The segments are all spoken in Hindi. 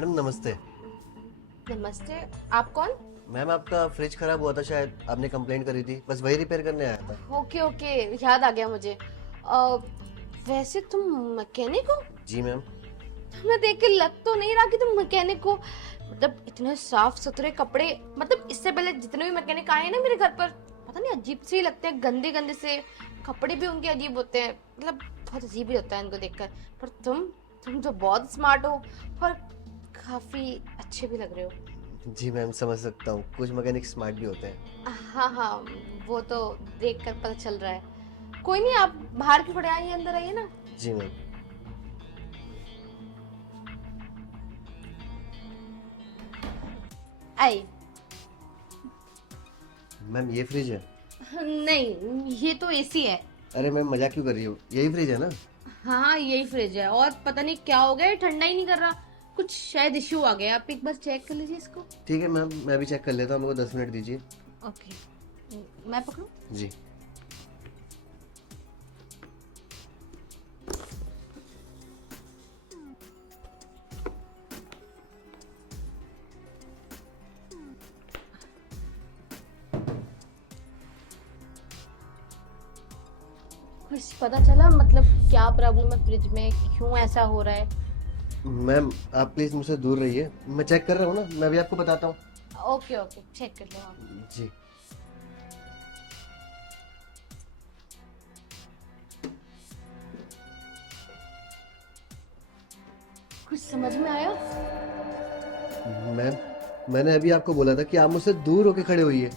मैडम नमस्ते। नमस्ते। आप कौन? मैम आपका फ्रिज खराब हुआ था, शायद आपने कंप्लेंट करी थी, बस वही रिपेयर करने आया था। ओके ओके, याद आ गया मुझे। वैसे तुम मैकेनिक हो? जी मैम। तुम्हें देख के लग तो नहीं रहा कि तुम मैकेनिक हो। मतलब इतने साफ सुथरे कपड़े, मतलब इससे पहले जितने भी मैकेनिक आए हैं ना मेरे घर पर, पता नहीं अजीब से ही लगते हैं, गंदे गंदे से। कपड़े भी उनके अजीब होते हैं, मतलब बहुत अजीब ही होता है इनको देखकर। पर तुम तो बहुत स्मार्ट हो और काफी अच्छे भी लग रहे हो। जी मैम समझ सकता हूँ, कुछ मैकेनिक स्मार्ट भी होते हैं। हाँ हाँ, वो तो देख कर पता चल रहा है। कोई नहीं, आप बाहर क्यों खड़े, आइए अंदर आइए ना। जी मैम। आइए। मैम ये फ्रिज है? नहीं, ये तो एसी है। अरे मैम मजाक क्यों कर रही हो, यही फ्रिज है ना? हाँ हाँ, यही फ्रिज है और पता नहीं क्या हो गया, ये ठंडा ही नहीं कर रहा। कुछ शायद इश्यू आ गया, आप एक बार चेक कर लीजिए इसको। ठीक है मैम, मैं भी चेक कर लेता हूँ, मेरे को 10 मिनट दीजिए। ओके, मैं पकड़ूं? जी। कुछ पता चला, मतलब क्या प्रॉब्लम है फ्रिज में, क्यों ऐसा हो रहा है? मैम आप प्लीज़ मुझसे दूर रहिए, मैं चेक कर रहा हूँ ना, मैं भी आपको बताता हूँ। ओके ओके, चेक कर लो आप। जी। कुछ समझ में आया? मैम मैंने अभी आपको बोला था कि आप मुझसे दूर होके खड़े होइए,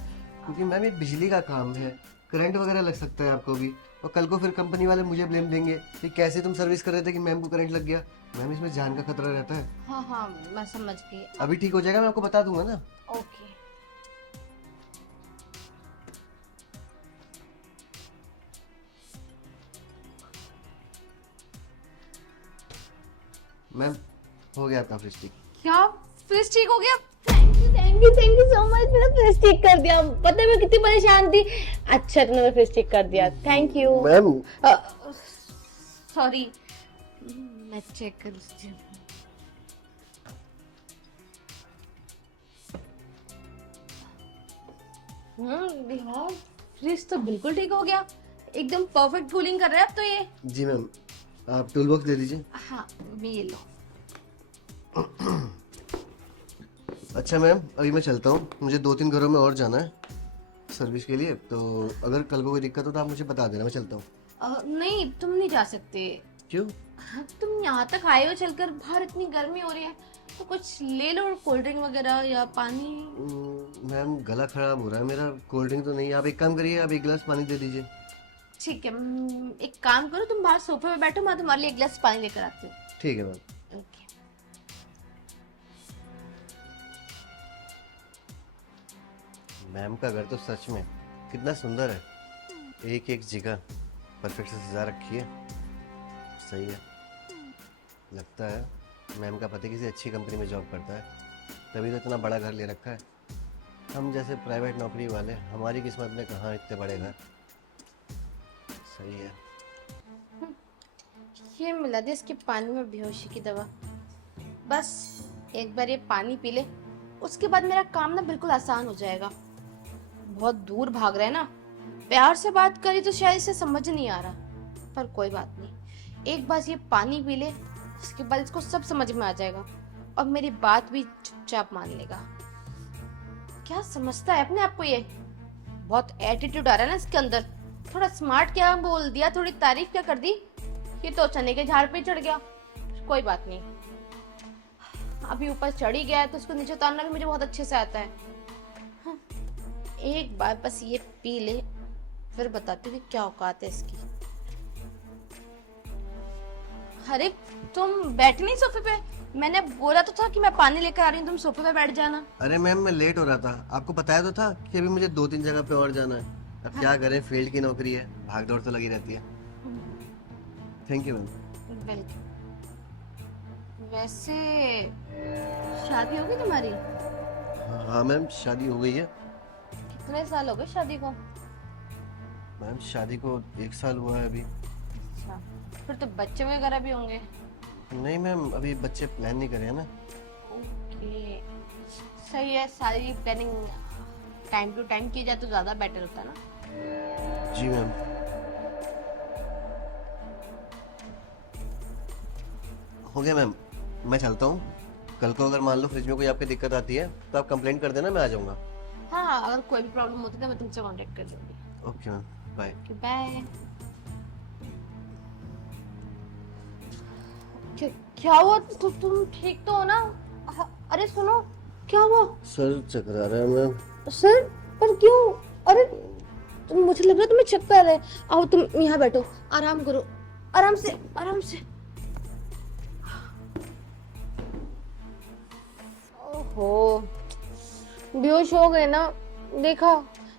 क्योंकि मैम ये बिजली का काम है, करंट वगैरह लग सकता है आपको भी। और कल को फिर कंपनी वाले मुझे ब्लेम देंगे कि कैसे तुम सर्विस कर रहे थे कि मैम को करंट लग गया। मैम इसमें जान का खतरा रहता है। हाँ हाँ, मैं समझ गई अभी ठीक हो जाएगा, मैं आपको बता दूंगा ना। ओके। मैम हो गया आपका फ्रिज ठीक। क्या? फ्रिज ठीक हो गया? थैंक यू सो मच, मेरा फ्रिज ठीक कर दिया। पता है मैं कितनी परेशान थी। अच्छा तुमने मेरा फ्रिज ठीक कर दिया, थैंक यू। मैम सॉरी, मैं चेक कर लेती हूँ। यार, फ्रिज तो बिल्कुल ठीक हो गया, एकदम परफेक्ट कूलिंग कर रहा है अब तो ये। जी मैम, आप टूल बॉक्स दे दीजिए। हाँ, ये लो। अच्छा मैम अभी मैं चलता हूँ, मुझे 2-3 घरों में और जाना है सर्विस के लिए, तो अगर कल को कोई दिक्कत हो तो आप मुझे बता देना, मैं चलता हूँ। नहीं, तुम नहीं जा सकते। क्यों? हाँ, तुम यहाँ तक आए हो चलकर, बाहर इतनी गर्मी हो रही है, तो कुछ ले लो, कोल्ड ड्रिंक वगैरह या पानी। मैम गला खराब हो रहा है मेरा, कोल्ड ड्रिंक तो नहीं, आप एक काम करिए, आप एक गिलास पानी दे दीजिए। ठीक है, एक काम करो, तुम बाहर सोफे पे बैठो, मैं तुम्हारे लिए एक गिलास पानी लेकर आती हूँ। ठीक है मैम। ओके। मैम का घर तो सच में कितना सुंदर है, एक एक जगह परफेक्ट से सजा रखी है। सही है, लगता है मैम का पति किसी अच्छी कंपनी में जॉब करता है, तभी तो इतना बड़ा घर ले रखा है। हम जैसे प्राइवेट नौकरी वाले, हमारी किस्मत में कहाँ इतने बड़े घर। सही है। ये मिला दे इसके पानी में बेहोशी की दवा। बस एक बार ये पानी पी ले, उसके बाद मेरा काम ना बिल्कुल आसान हो जाएगा। बहुत दूर भाग रहा है ना, प्यार से बात करी तो शायद इसे समझ नहीं आ रहा, पर कोई बात नहीं, एक बार ये पानी पी ले, उसके बाद इसको सब समझ में आ जाएगा और मेरी बात भी चुपचाप मान लेगा। क्या समझता है अपने आप को ये? बहुत एटीट्यूड आ रहा है ना इसके अंदर। थोड़ा स्मार्ट क्या बोल दिया, थोड़ी तारीफ क्या कर दी, ये तो चने के झाड़ पे चढ़ गया। कोई बात नहीं, अभी ऊपर चढ़ ही गया है तो उसको नीचे उतारना भी मुझे बहुत अच्छे से आता है। हाँ, एक बार बस ये पी ले, फिर बताती हूँ कि क्या औकात है इसकी। अरे तुम बैठ नहीं सोफे पे? मैंने बोला तो था कि मैं पानी लेकर आ रही हूँ, तुम सोफे पे बैठ जाना। अरे मैम मैं लेट हो रहा था, आपको बताया तो था कि अभी मुझे 2-3 जगह पे और जाना है। अब क्या करें, फील्ड की नौकरी है, भाग दौड़ तो लगी रहती है। Thank you ma'am. वेलकम। वैसे शादी होगी तुम्हारी? हाँ मैम शादी हो गई है। कितने साल हो गए शादी को? मैम शादी को 1 साल हुआ है अभी। अच्छा, फिर तो बच्चे वगैरह भी होंगे। नहीं मैम, अभी बच्चे प्लान नहीं करे हैं ना। ये सही है, सारी प्लानिंग टाइम टू टाइम की जाए तो ज्यादा बेटर होता है ना। जी मैम। हो गया मैम, मैं चलता हूँ। कल को अगर मान लो फ्रिज में कोई आपकी दिक्कत आती है तो आप कंप्लेंट कर देना, मैं आ जाऊंगा। हाँ हाँ, अगर कोई भी प्रॉब्लम होती है तो मैं तुमसे कांटेक्ट कर लूंगी। Okay ma'am, bye. बाय। क्या हुआ? तुम ठीक तो हो ना? अरे सुनो, क्या हुआ? सर चकरा रहा है मैम। सर, पर क्यों? अरे मुझे लग रहा है तुम्हें चक्कर है। आओ तुम यहाँ बैठो, आराम करो, आराम से आराम से। ओहो, बेहोश हो गए ना? देखा,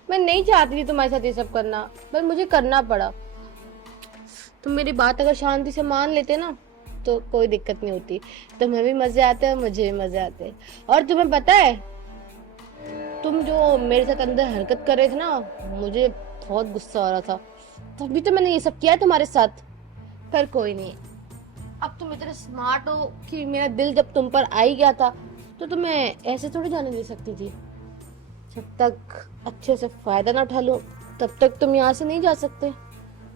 मैं नहीं चाहती थी तुम्हारे साथ ये सब करना, पर मुझे करना पड़ा। तुम मेरी बात अगर शांति से मान लेते ना तो कोई दिक्कत नहीं होती। तुम्हें भी मजे आते हैं, मुझे भी मजे आते हैं। और तुम्हें पता है, तुम जो मेरे साथ अंदर हरकत कर रहे थे ना, मुझे बहुत गुस्सा आ रहा था, तभी तो मैंने ये सब किया है तुम्हारे साथ। पर कोई नहीं, अब तुम इतने स्मार्ट हो कि मेरा दिल जब तुम पर आ ही गया था तो तुम्हें ऐसे थोड़ी जाने दे सकती थी। जब तक अच्छे से फायदा ना उठा लो तब तक तुम यहाँ से नहीं जा सकते।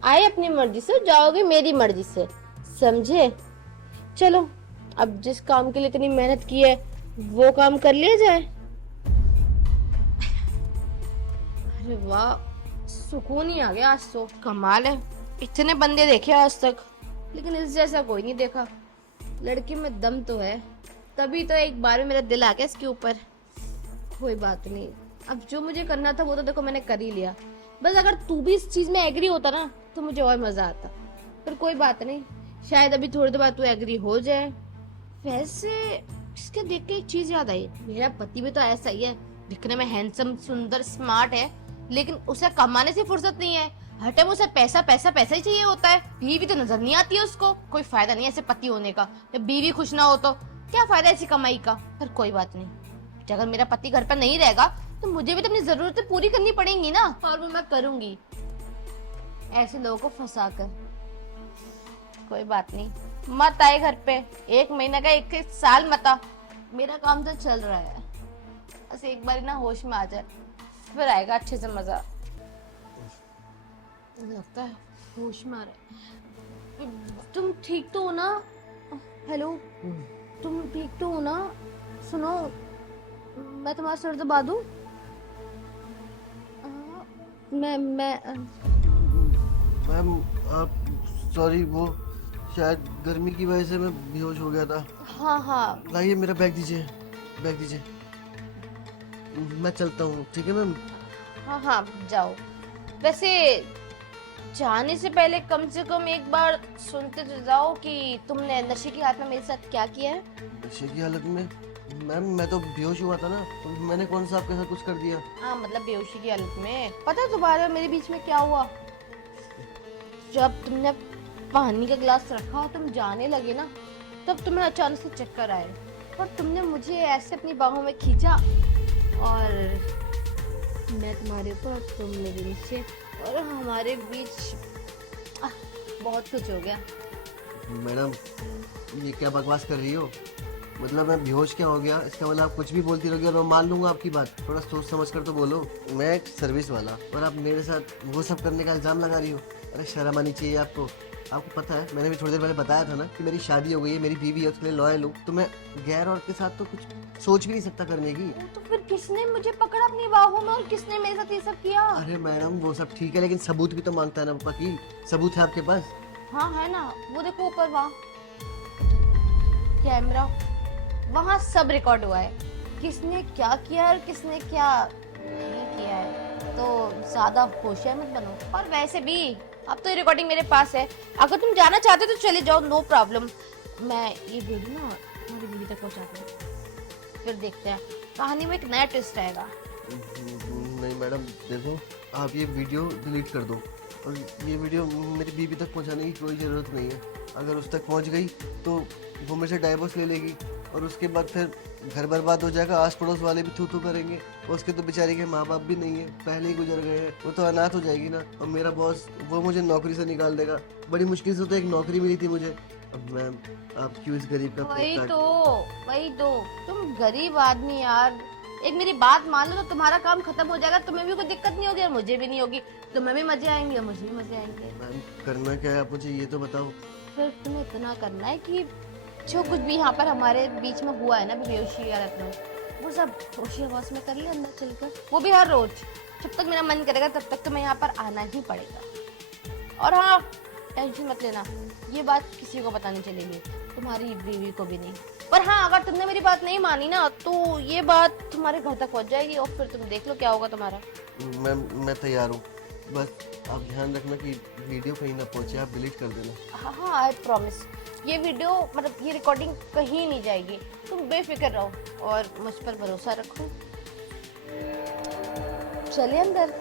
आए अपनी मर्जी से, जाओगे मेरी मर्जी से, समझे? चलो, अब जिस काम के लिए इतनी मेहनत की है वो काम कर लिया जाए। अरे वाह, सुकून ही आ गया आज तो। कमाल है, इतने बंदे देखे आज तक लेकिन इस जैसा कोई नहीं देखा। लड़की में दम तो है, तभी तो एक बार में मेरा दिल आ गया इसके ऊपर। कोई बात नहीं, अब जो मुझे करना था वो तो देखो मैंने कर ही लिया। बस अगर तू भी इस चीज में एग्री होता ना तो मुझे और मजा आता। पर कोई बात नहीं, शायद अभी थोड़ी देर बाद तू एग्री हो जाए। वैसे इसके देख के एक चीज याद आई, मेरा पति भी तो ऐसा ही है, दिखने में हैंडसम, सुंदर, स्मार्ट है, लेकिन उसे कमाने से फुर्सत नहीं है। हर टाइम उसे पैसा पैसा पैसा ही चाहिए होता है। बीवी तो नजर नहीं आती है उसको। कोई फायदा नहीं है ऐसे पति होने का। जब बीवी खुश ना हो तो क्या फायदा ऐसी कमाई का। पर कोई बात नहीं, अगर मेरा पति घर पर नहीं रहेगा तो मुझे भी तो अपनी जरूरतें पूरी करनी पड़ेंगी ना, और वो मैं करूंगी ऐसे लोगों को फंसा कर। कोई बात नहीं, मत आए घर पे, 1 महीना का 1 साल मत आ। मेरा काम तो चल रहा है, बस एक बार ना होश में आ जाए फिर आएगा अच्छे से मजा। लगता है होश में आ रहा है। तुम ठीक तो हो ना? हेलो, तुम ठीक तो हो ना? सुनो, मैं तुम्हारा सर दबा दूं? मैं मैम आप सॉरी, वो शायद गर्मी की वजह से मैं बेहोश हो गया था। हाँ हाँ लाइए मेरा बैग दीजिए, बैग दीजिए। मैं चलता हूँ, ठीक है मैम? हाँ हाँ, जाओ। वैसे जाने से पहले कम से कम एक बार सुनते तो जाओ कि तुमने नशे की हालत में मेरे साथ क्या किया है। नशे की हालत में? मैम मैं तो बेहोश हुआ था ना, तो मैंने कौन सा आपके साथ कुछ कर दिया? हाँ मतलब बेहोशी की हालत में। पता है तुम्हारे और मेरे बीच में क्या हुआ? जब तुमने पानी का गिलास रखा और तुम जाने लगे ना, तब तुम्हें अचानक से चक्कर आए और तुमने मुझे ऐसे अपनी बाहों में खींचा और मैं तुम्हारे ऊपर, तुम मेरे नीचे, और हमारे बीच बहुत कुछ हो गया। मैडम ये क्या बकवास कर रही हो? मतलब मैं बेहोश क्या हो गया? इसका मतलब आप कुछ भी बोलती रहोगी और मैं मान लूंगा आपकी बात? थोड़ा सोच समझ कर तो बोलो। मैं एक सर्विस वाला और आप मेरे साथ वो सब करने का इल्जाम लगा रही हो। अरे शर्म आनी चाहिए आपको। आपको पता है, मैंने भी थोड़ी देर पहले बताया था ना कि मेरी शादी हो गई है, मेरी बीवी है, उसके लिए लॉयल हूँ, तो मैं गैर औरत के साथ तो कुछ सोच भी नहीं सकता करने की। तो फिर किसने मुझे पकड़ा अपनी बाहों में और किसने मेरे साथ ये सब किया? अरे मैडम वो सब ठीक है, लेकिन सबूत भी तो मांगता है ना वकील। सबूत है आपके पास? हाँ है ना, वो देखो ऊपर वहाँ कैमरा, वहाँ सब रिकॉर्ड हुआ है, किसने क्या किया और किसने क्या नहीं किया है। तो ज्यादा होशियार मत बनो। और वैसे भी अब तो ये रिकॉर्डिंग मेरे पास है, अगर तुम जाना चाहते हो तो चले जाओ, नो प्रॉब्लम। मैं ये वीडियो ना तुम्हारी बीवी तक पहुँचाती हूँ, फिर देखते हैं कहानी में एक नया ट्विस्ट आएगा। नहीं मैडम देखो, आप ये वीडियो डिलीट कर दो, और ये वीडियो मेरी बीवी तक पहुंचाने की कोई ज़रूरत नहीं है। अगर उस तक पहुंच गई तो वो मेरे से डाइवोर्स ले लेगी और उसके बाद फिर घर बर्बाद हो जाएगा, आस पड़ोस वाले भी थू करेंगे। और उसके तो बेचारी के माँ बाप भी नहीं है, पहले ही गुजर गए हैं, वो तो अनाथ हो जाएगी ना। और मेरा बॉस वो मुझे नौकरी से निकाल देगा। बड़ी मुश्किल से तो एक नौकरी मिली थी मुझे, अब मैम आप क्यों इस गरीब का वही पेट तो वही तो तुम गरीब आदमी यार, एक मेरी बात मान लो तो तुम्हारा काम खत्म हो जाएगा, तुम्हें भी कोई दिक्कत नहीं होगी और मुझे भी नहीं होगी, तुम्हें भी मजे आएंगे और मुझे भी मजे आएंगे। मैम करना क्या है आप मुझे ये तो बताओ। फिर तुम्हें इतना करना है कि जो कुछ भी यहाँ पर हमारे बीच में हुआ है ना बेहोशी हालत में, वो सब होशी हवास में कर ले अंदर चलकर, वो भी हर रोज। जब तक मेरा मन करेगा तब तक तुम्हें यहाँ पर आना ही पड़ेगा। और हाँ, टेंशन मत लेना, ये बात किसी को पता नहीं चलेगी, तुम्हारी बीवी को भी नहीं। पर हाँ, अगर तुमने मेरी बात नहीं मानी ना तो ये बात तुम्हारे घर तक पहुंच जाएगी और फिर तुम देख लो क्या होगा तुम्हारा। मैम मैं तैयार हूँ, बस आप ध्यान रखना कि वीडियो कहीं ना पहुँचे, आप डिलीट कर देना। हाँ हाँ, आई प्रॉमिस, ये वीडियो मतलब ये रिकॉर्डिंग कहीं नहीं जाएगी, तुम बेफिक्र रहो और मुझ पर भरोसा रखो। चलिए अंदर।